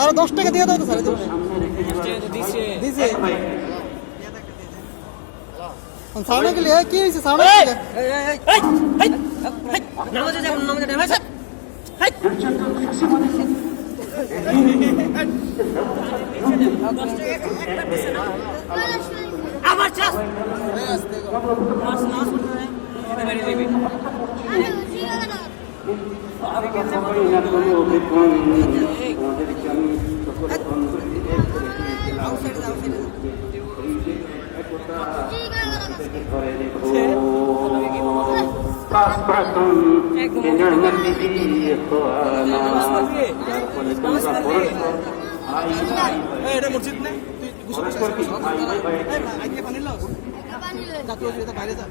আরো 10 টাকা দিয়ে দাও তো স্যার দিছে সাউন্ড के लिए কি হইছে সাউন্ড নামাজে যাব নামাজে যাবে স্যার আমার চাস নামাজ পড়তে এটা বেরিয়ে যাবে বাইরে যা